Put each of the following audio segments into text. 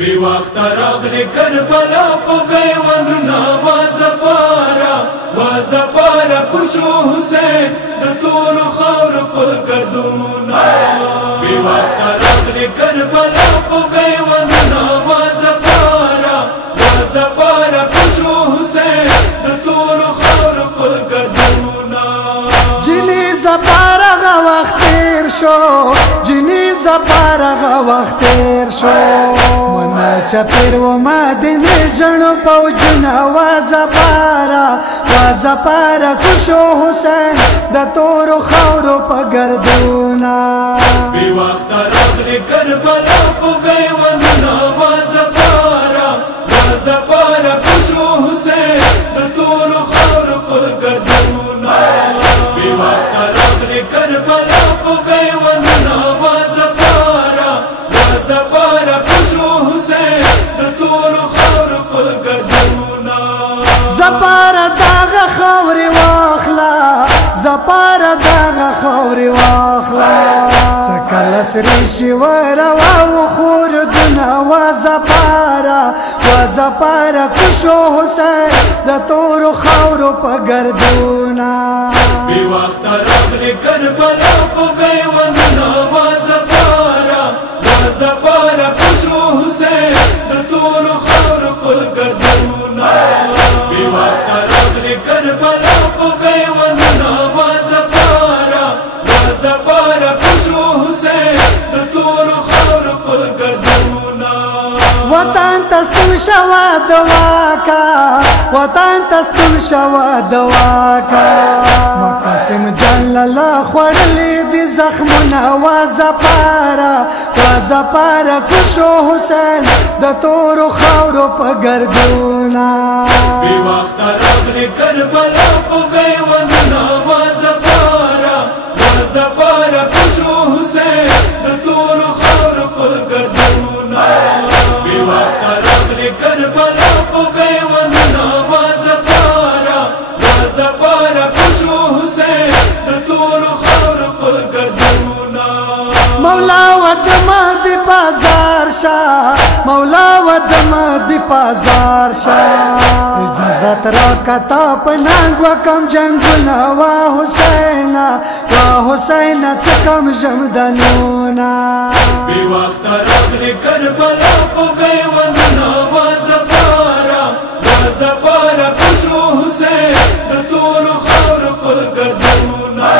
بی وقت راغلی کربلا په بیوانونا وازفارا کشو حسین د تور خور په قدونا بی وقت راغلی کربلا په بیوانونا وازفارا کشو حسین د تور خور په قدونا جنی زپارغه وخت تیر شو جنی زپارغه وخت تیر شو منا چپیر و مدینه جنو پوجنا وازپارا کشو حسین د تور خور په گردونا بی وقت راغلی کربلا په بیوانونا وازفارا کشو حسین د تور خور په گردونا بی وقت راغلی کربلا په بیوانونا وازفارا کشو حسین د تور خور په گردونا زپارا داغه خوري واخلا زپارا داغه خوري واخلا سکل سری شوره او خور دنا وازپارا کشو حسین د تور خور په گردونا بی وقت راغلی کربلا په بیوانونا وازفارا کشو حسین د تور خور په گردونا بی وقت راغلی کربلا په بیوانونا وازفارا کشو حسین د تور خور په گردونا وطن تستم شوا دواکا وطن تستم شوا دواکا مقاسم جلل خورلی دی زخمنا وازپارا کشو حسین د تور خور په گردونا بی وقت راغلی کربلا په بیوانونا وازفارا کشو حسین د تور خور په گردونا بی وقت راغلی کربلا په بیوانونا وازفارا کشو حسین د تور خور په گردونا مولا ودما دی بازار شا مولا ودما دی بازار شا اجازت را کتا پنانگ وکم جنگونا وا حسین چکم جمدنونا بی وقت راغلی کربلا په بیوانونا وازفارا کشو حسین د تور خور په گردونا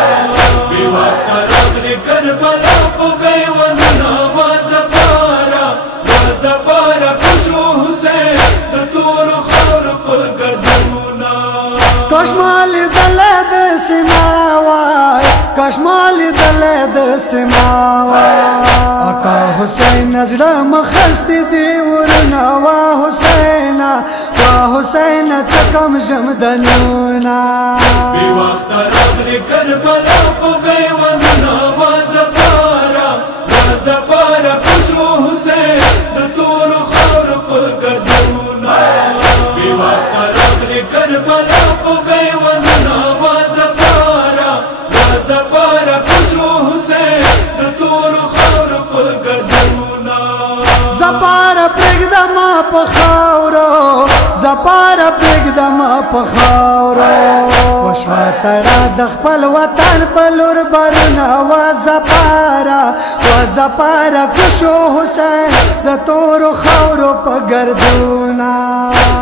بی وقت راغلی کربلا په بیوانونا وازفارا کشو حسین د تور خور په گردونا کشمال دلد سماوای کشمال دلد سماوای اکا حسین نزړه مخست دی ورنا وا حسین چکم جمدنونا بی وقت راغلی کربلا په بیوانونا وازفارا کشو حسین د تور خور په گردونا بی وقت راغلی کربلا په بیوانونا وازفارا کشو حسین د تور خور په گردونا زپارا پرګدم په خاورو زپارا پرګدم په خاورو وشوا تړه د خپل وطن په لور برنا وازپارا کشو حسین د تور خور په گردونا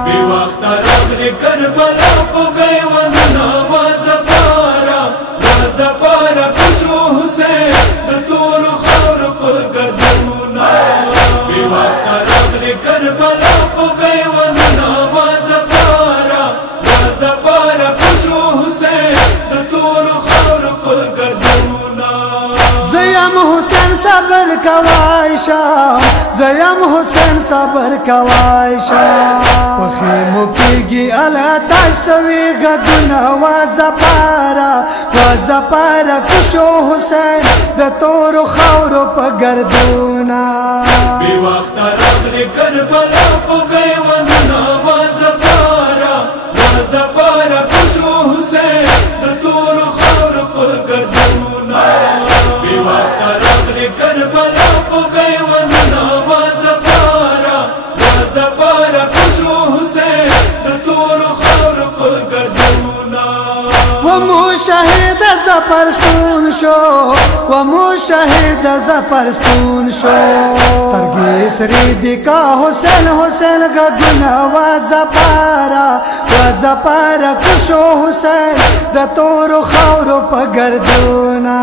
بی وقت راغلی کربلا په بیوانونا وازفارا کشو حسین د تور خور په گردونا بی وقت راغلی کربلا په بیوانونا وازفارا کشو حسین د تور خور په گردونا زیم حسین صبر کوایشا زیم حسین صبر کوایشا پخیمو کیگی علا تاسوی غدونا وازپارا کشو حسین د تور خور په گردونا بی وقت راغلی کربلا په بیوانونا وازفارا کشو حسین د تور خور په گردونا بی وقت راغلی کربلا په بیوانونا وازفارا پرستون شو و مشاهد پرستون شو سترګې سری دی کا حسین حسین غږونه وزپارا کشو حسین د تور خاورو په ګردونه